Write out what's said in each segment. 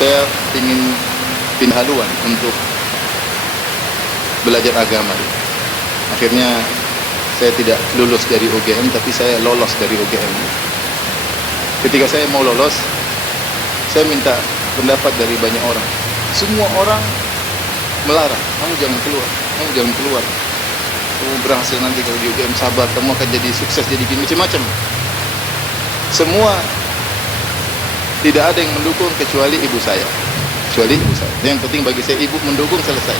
saya ingin pindah haluan untuk belajar agama. Akhirnya saya tidak lulus dari UGM, tapi saya lolos dari UGM. Ketika saya mau lolos, saya minta pendapat dari banyak orang. Semua orang melarang, kamu jangan keluar, kamu jangan keluar. Kamu berhasil nanti kalau di UGM, sabar, kamu akan jadi sukses, jadi gini, macam-macam. Semua tidak ada yang mendukung kecuali ibu saya. Kecuali ibu saya. Yang penting bagi saya, ibu mendukung, selesai.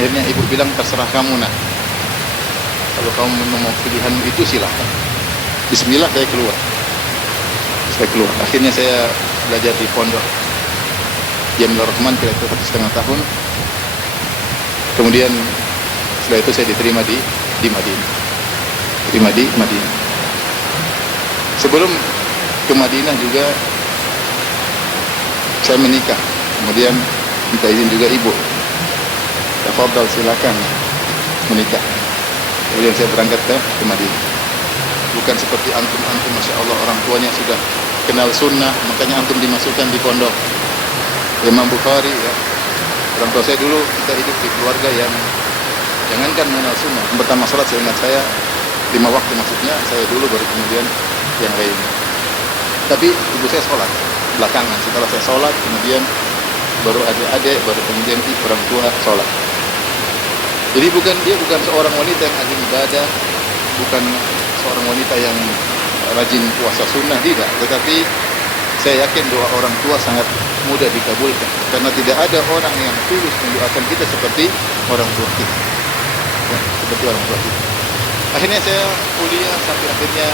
Akhirnya ibu bilang, terserah kamu nak. Kalau kamu mau pilihanmu itu silahkan. Bismillah, saya keluar. Saya keluar. Akhirnya saya belajar di pondok Jamil Rahman kira-kira 1,5 tahun. Kemudian setelah itu saya diterima di Madinah. Diterima di Madinah. Sebelum ke Madinah juga saya menikah. Kemudian minta izin juga ibu. Tafadhal, silakan menikah. Kemudian saya berangkat ke Madinah. Bukan seperti antum, Masya Allah, orang tuanya sudah kenal sunnah, makanya antum dimasukkan di pondok Imam Bukhari, ya. Orang tua saya dulu, kita hidup di keluarga yang jangankan mengenal sunnah. Yang pertama salat, saya ingat saya 5 waktu maksudnya, saya dulu, baru kemudian yang lain. Tapi ibu saya sholat belakangan. Setelah saya sholat, kemudian baru adik-adik, baru kemudian orang tua sholat. Jadi dia bukan seorang wanita yang ahli ibadah, bukan seorang wanita yang rajin puasa sunnah, tidak. Tetapi saya yakin doa orang tua sangat mudah dikabulkan, karena tidak ada orang yang tulus mendoakan kita seperti orang tua kita, ya, seperti orang tua kita. Akhirnya saya kuliah sampai akhirnya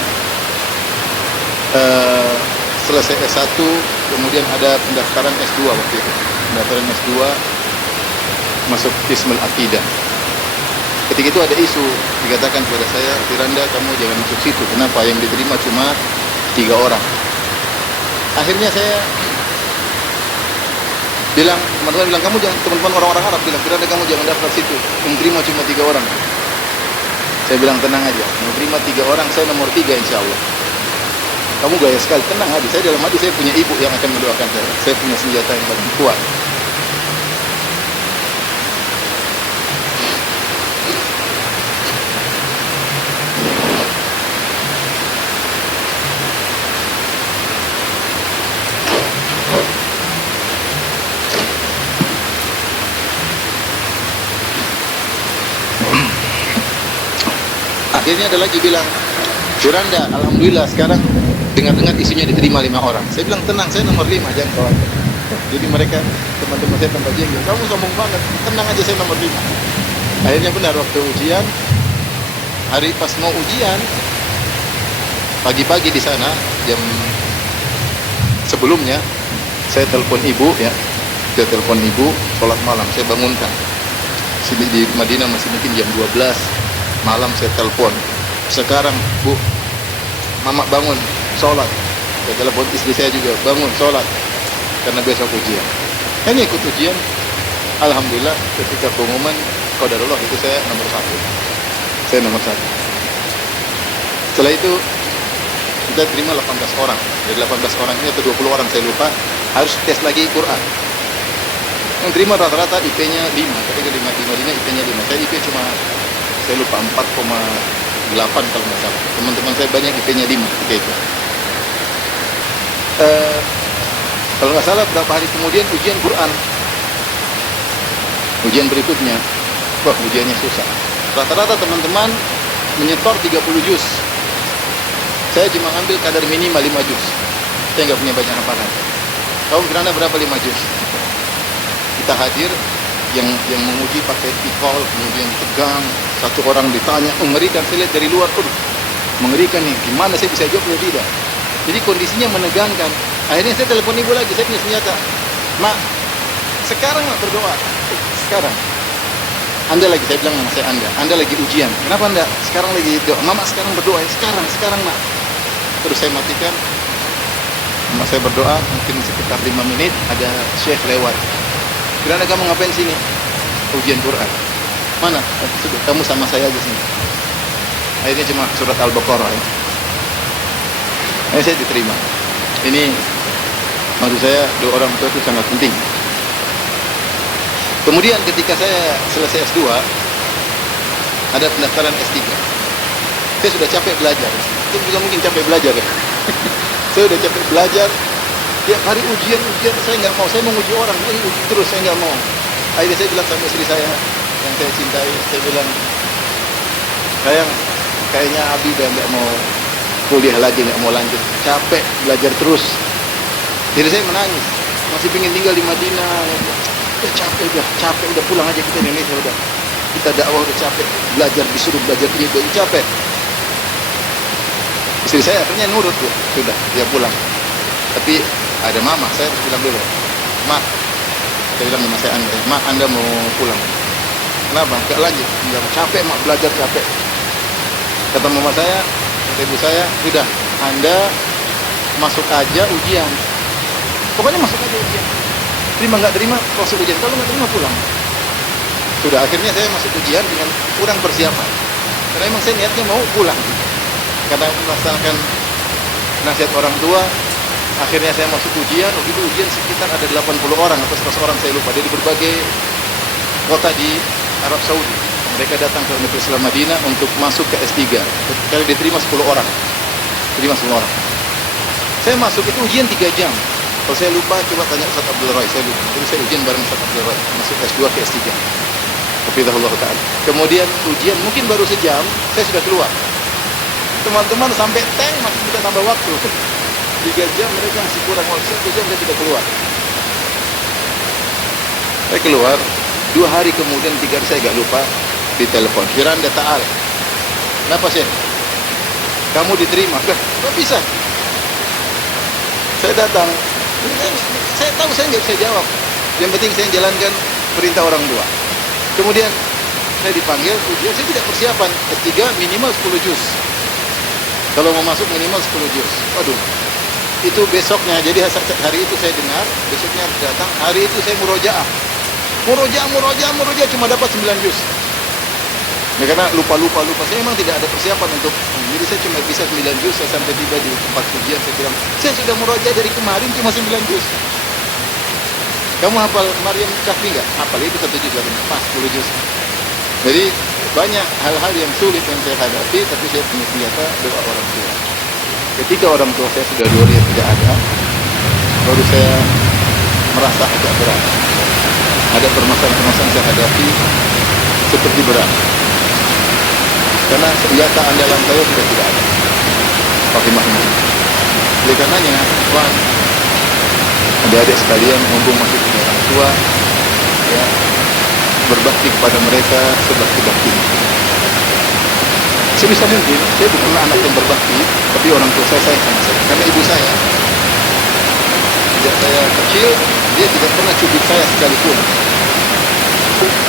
selesai S1, kemudian ada pendaftaran S2 waktu itu. Pendaftaran S2 masuk Qismul Aqidah. Ketika itu ada isu, dikatakan kepada saya, Firanda, kamu jangan masuk situ. Kenapa? Yang diterima cuma 3 orang. Akhirnya saya bilang, teman-teman bilang, kamu jangan, teman-teman orang-orang Arab bilang, Firanda, kamu jangan daftar situ. Yang diterima cuma 3 orang. Saya bilang, tenang aja, yang diterima 3 orang, saya nomor 3 insya Allah. Kamu gaya sekali, tenang hati. Saya dalam hati, saya punya ibu yang akan mendoakan saya. Saya punya senjata yang paling kuat. Akhirnya ada lagi bilang, Firanda, alhamdulillah sekarang dengar-dengar isunya diterima 5 orang. Saya bilang, tenang, saya nomor 5, jangan khawatir. Jadi mereka, teman-teman saya tambah jengkel, kamu sombong banget, tenang aja, saya nomor 5. Akhirnya benar, waktu ujian, hari pas mau ujian, pagi-pagi di sana, jam sebelumnya, saya telepon ibu, ya. Saya telepon ibu, sholat malam, saya bangunkan. Sini di Madinah masih mungkin jam 12 malam, saya telepon. Sekarang, Bu, Mama bangun, sholat. Saya telepon istri saya juga, bangun, sholat. Karena besok ujian. Hanya ikut ujian. Alhamdulillah, ketika pengumuman qadarullah itu saya nomor 1. Saya nomor 1. Setelah itu, kita terima 18 orang. Dari 18 orang ini, atau 20 orang, saya lupa, harus tes lagi Quran. Yang terima rata-rata IP-nya 5. Ketika di Madinah IP-nya 5. Saya IP cuma, saya lupa, 4,8 kalau nggak salah. Teman-teman saya banyak IP-nya 5 ketika itu. Kalau nggak salah berapa hari kemudian ujian Quran. Ujian berikutnya, wah, ujiannya susah. Rata-rata teman-teman menyetor 30 juz. Saya cuma ambil kadar minimal 5 juz. Saya nggak punya banyak hafalan. Kamu kira berapa 5 juz? Kita hadir, yang menguji pakai pikol, kemudian tegang, satu orang ditanya, mengerikan. Saya lihat dari luar, mengerikan nih, gimana saya bisa jawab atau tidak. Jadi kondisinya menegangkan. Akhirnya saya telepon ibu lagi, saya punya senjata. Mak, sekarang mak berdoa. Sekarang. Anda lagi, saya bilang sama saya, Anda lagi ujian. Kenapa Anda? Sekarang lagi doa. Mama sekarang berdoa ya. Sekarang mak. Terus saya matikan. Mama saya berdoa, mungkin sekitar 5 menit, ada syekh lewat. Kira-kira kamu ngapain sini? Ujian Quran. Mana? Sudah, kamu sama saya aja sini. Akhirnya cuma surat Al-Baqarah, ya. Akhirnya saya diterima. Ini Maksud saya, doa orang tua itu sangat penting. Kemudian ketika saya selesai S2, ada pendaftaran S3. Saya sudah capek belajar. Itu juga mungkin capek belajar ya. Saya sudah capek belajar. Tiap hari ujian, saya nggak mau. Saya mau uji orang, uji terus, saya nggak mau. Akhirnya saya bilang sama istri saya yang saya cintai, saya bilang, sayang, kayaknya Abi udah nggak mau kuliah lagi, nggak mau lanjut. Capek belajar terus. Jadi saya menangis. Masih ingin tinggal di Madinah. Udah capek, udah pulang aja kita Indonesia udah. Kita dakwah udah capek, belajar disuruh belajar ini udah capek. Istri saya akhirnya nurut tuh, sudah dia pulang. Tapi ada mama, saya harus bilang dulu, Ma, saya bilang sama saya, Ma, Anda mau pulang? Kenapa? Gak lanjut, nggak capek, Mak, belajar capek. Kata mama saya, kata ibu saya, sudah, Anda masuk aja ujian. Pokoknya masuk aja ujian. Terima nggak terima, masuk ujian. Kalau nggak terima pulang. Sudah, akhirnya saya masuk ujian dengan kurang persiapan. Karena emang saya niatnya mau pulang. Karena melaksanakan nasihat orang tua, akhirnya saya masuk ujian. Waktu itu ujian sekitar ada 80 orang atau 100 orang, saya lupa. Dari berbagai kota di Arab Saudi. Mereka datang ke Universitas Islam Madinah untuk masuk ke S3. Kali diterima 10 orang. Terima 10 orang. Saya masuk itu ujian 3 jam. Kalau saya lupa, coba tanya Ustaz Abdul Rai. Saya lupa. Jadi saya ujian bareng Ustaz Abdul Rai. Masuk S2 ke S3. Hafizahullah Ta'ala. Kemudian ujian mungkin baru sejam, saya sudah keluar. Teman-teman sampai tank masih kita tambah waktu. 3 jam mereka masih kurang waktu. 1 jam saya sudah keluar. Saya keluar. 2 hari kemudian, 3 hari saya agak lupa, ditelepon. Firanda Ta'al. Kenapa sih? Kamu diterima? Kok bisa? Saya datang. Saya tahu saya nggak bisa jawab. Yang penting saya jalankan perintah orang tua. Kemudian saya dipanggil ujian, saya tidak persiapan. S3 minimal 10 juz. Kalau mau masuk minimal 10 juz. Waduh. Itu besoknya. Jadi hari itu saya dengar, besoknya datang. Hari itu saya murojaah. Murojaah cuma dapat 9 juz. Ya, karena lupa. Saya memang tidak ada persiapan untuk. Jadi saya cuma bisa 9 juz. Saya sampai tiba di tempat ujian, saya bilang, saya sudah murojaah dari kemarin cuma 9 juz. Kamu hafal Maryam Kahfi nggak? Hafal, itu 1 juz, pas 10 juz. Jadi banyak hal-hal yang sulit yang saya hadapi, tapi saya punya senjata doa orang tua. Ketika orang tua saya sudah 2 hari tidak ada, baru saya merasa agak berat. Ada permasalahan-permasalahan saya hadapi seperti berat. Karena senjata andalan saya sudah tidak ada. Rahimahullah. Oleh karenanya, Tuhan, adik-adik sekalian, mumpung masih punya orang tua, ya, berbakti kepada mereka sebakti-bakti. Sebisa mungkin, saya bukanlah anak yang berbakti, tapi orang tua saya sayang sama saya. Karena ibu saya, sejak saya kecil, dia tidak pernah cubit saya sekalipun.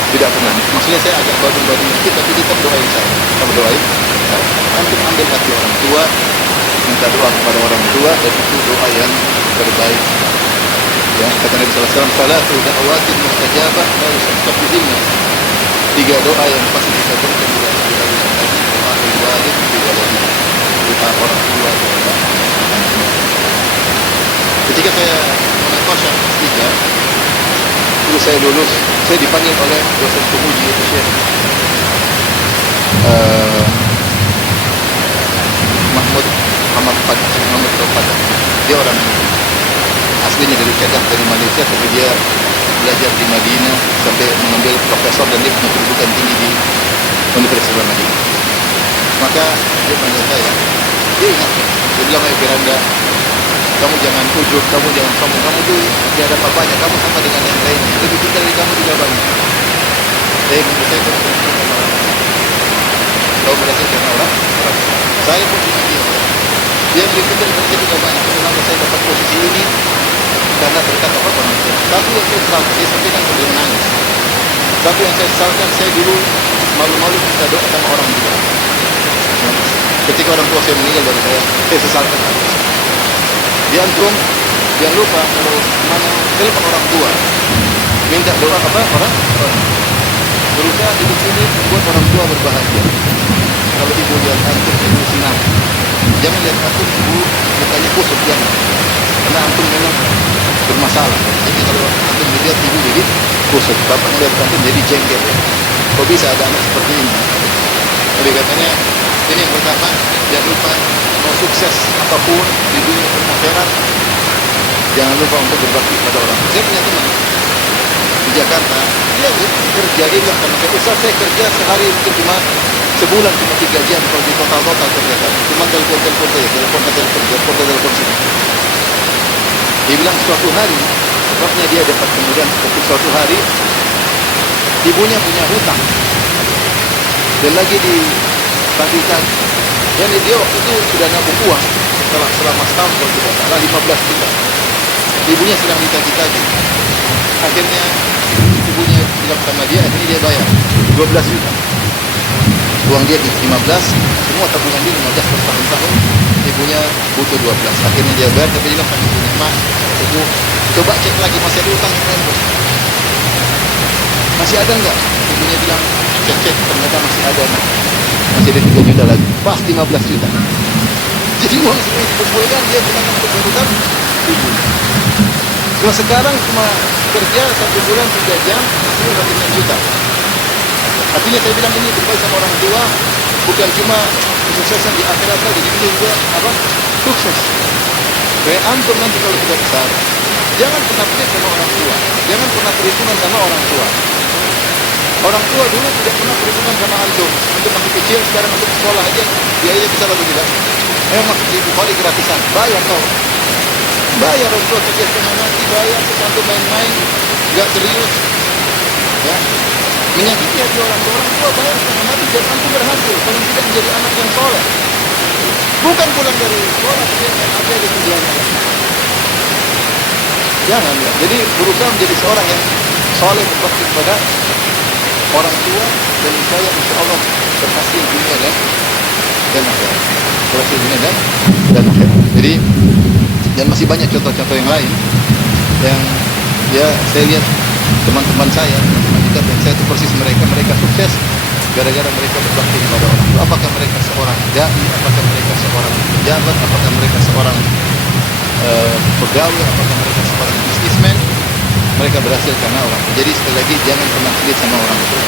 Tidak pernah. Maksudnya saya agak badung-badung sedikit, tapi tetap doain saya. Kamu doain saya. Antum ambil hati orang tua, minta doa kepada orang tua, dan itu doa yang terbaik. Ya, kata Nabi SAW, salatu da'awatin mustajabah la yusaffa bihinna. 3 doa yang pasti dikabulkan oleh Allah yang tadi, doa walid bi waladi. Doa orang tua kepada anaknya. Ketika saya menekoskan S3, dulu saya lulus, saya dipanggil oleh dosen penguji itu Syekh Mahmud Padang. Dia orang aslinya dari Kedah, dari Malaysia, tapi dia belajar di Madinah sampai mengambil profesor dan dia punya kedudukan tinggi di Universitas Islam Madinah. Maka dia panggil saya, dia ingat, dia bilang, ayo Firanda, kamu jangan ujub, kamu jangan sombong, kamu tuh tidak ada apa-apanya, kamu sama dengan yang lainnya, lebih pintar dari kamu juga banyak. Saya menurut saya kamu berhasil karena orang. Kamu berhasil karena orang. Saya pun dengan dia. Dia lebih pintar dari saya juga banyak. Kenapa saya dapat posisi ini? Karena berkat apa orang tua. Satu yang saya sesalkan, dia sampaikan sambil menangis. Satu yang saya sesalkan, saya dulu malu-malu minta doa sama orang tua. Ketika orang tua saya meninggal baru saya sesalkan. Dia antum, jangan lupa kalau mana telepon orang tua, minta doa apa orang. Berusaha hidup ini membuat orang tua berbahagia. Kalau ibu lihat antum, ibu senang. Jangan lihat antum, ibu mukanya kusut, jangan. karena antum memang bermasalah. Jadi kalau antum melihat ibu jadi kusut, bapak melihat antum jadi jengkel ya. Kok bisa ada anak seperti ini? Jadi katanya ini yang pertama, jangan lupa mau sukses apapun di dunia pengakhiran, jangan lupa untuk berbakti pada orang. Saya punya teman di Jakarta, dia kerja, dia bilang sama saya, Ustaz, saya kerja sehari mungkin cuma sebulan cuma 3 jam kalau di total kerja saya. Cuma telepon saja, telepon sini. Dia bilang suatu hari, sebabnya dia dapat kemudian seperti suatu hari, ibunya punya hutang dan lagi ditagih-tagih. Dan dia waktu itu sudah nabung uang selama setahun kalau tidak salah 15 juta. Ibunya sedang ditagih-tagih. Akhirnya ibunya bilang sama dia, akhirnya dia bayar 12 juta. Uang dia 15, semua tabungan dia 15 per tahun. Ibunya butuh 12. Akhirnya dia bayar, tapi dia bilang sama ibunya, "Ma, ibu, coba cek lagi masih ada utang yang lain, Bu. Masih ada enggak?" Ibunya bilang, "Cek, ternyata masih ada, Ma. Masih ada 3 juta lagi." Pas 15 juta. Jadi uang semua dikumpulkan, dia gunakan untuk berhutang ibu. Kalau sekarang cuma kerja 1 bulan 3 jam, hasilnya 9 juta. Artinya saya bilang ini berbalik sama orang tua, bukan cuma kesuksesan di akhirat saja, jadi juga apa? Sukses. Kayak antum nanti kalau sudah besar, jangan pernah pelit sama orang tua, jangan pernah perhitungan sama orang tua. Orang tua dulu tidak pernah perhitungan sama antum. Antum masih kecil, sekarang untuk sekolah aja biayanya besar atau tidak? Memang masuk di Bukhari gratisan, bayar tau. Bayar orang tua kerja setengah mati, bayar terus antum main-main, nggak serius, ya. Menyakiti hati orang tua bayar setengah mati biar antum berhasil, paling tidak menjadi anak yang soleh. Bukan pulang dari sekolah dia ada di kerjanya. Jangan ya. Jadi berusaha menjadi seorang yang soleh, berbakti kepada orang tua, dan saya insya Allah berhasil dunia dan akhirat. Berhasil dunia dan akhirat. Jadi dan masih banyak contoh-contoh yang lain yang ya saya lihat teman-teman saya, teman dekat yang saya itu persis mereka sukses gara-gara mereka berbakti kepada orang tua. Apakah mereka seorang dai, apakah mereka seorang pejabat, apakah mereka seorang pegawai, apakah mereka seorang bisnismen, mereka berhasil karena orang tua. Jadi sekali lagi jangan pernah pelit sama orang tua.